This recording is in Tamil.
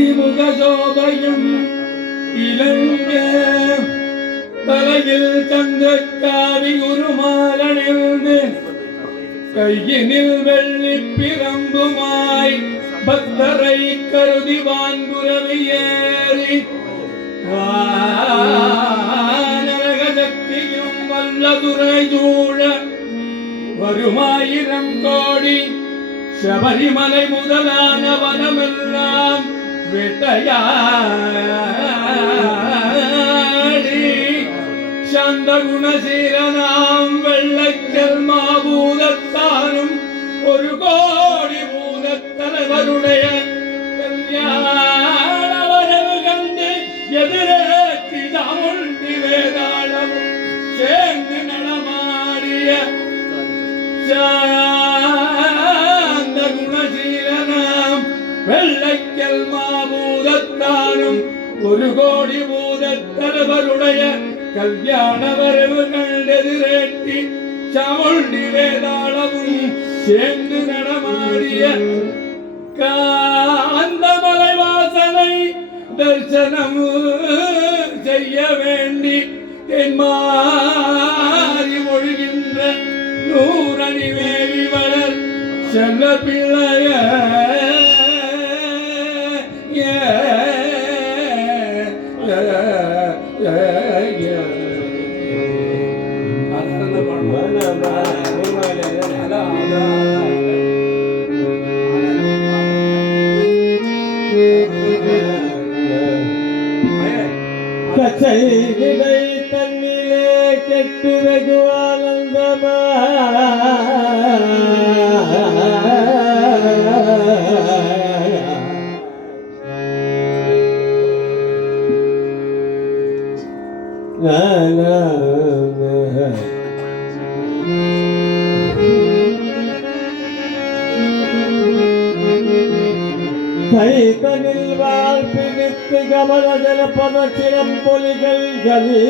அந்திமுகசோபையும் இலங்க தலையில் சந்திரக்காவி உருமாலணிந்து கையினில் வெள்ளி பிரம்புமாய் பக்தரை கருதி வான்குரவியேறி வானரகசக்தியும் வல்லதுரை சூழ வருமாயிரம் கோடி சபரிமலை முதலான வனமெல்லாம் வேட்டையாடி சந்த குணசீலனாம் வெள்ளைக்கல் மாபூதத்தானும் ஒரு கோடி பூதத்தலைவருடைய கல்யாண வரவு கண்டு எதிரேற்றி தாமுண்டி வேதாளமும் சேர்ந்து நடமாடிய குணசீலனாம் வெள்ளைக்கல் மாபூதத்தானும் ஒரு கோடி பூதத்தலைவருடைய கல்யாண வரவு கண்டெதிரேற்றி சாமுண்டி வேதாளமும் சேர்ந்து நடமாடிய காந்தமலை வாசனை தரிசனம் செய்ய வேண்டி தென்மாறி மொழிகின்ற நூறணி மேவி வளர் செல்ல பிள்ளைய கச்சைகளை தன்னிலே கெட்டு வெகு ஆனந்தமா கைதனில் வாழ் பிடித்து கமல ஜனபத சிரம்பொலிகள் கலீ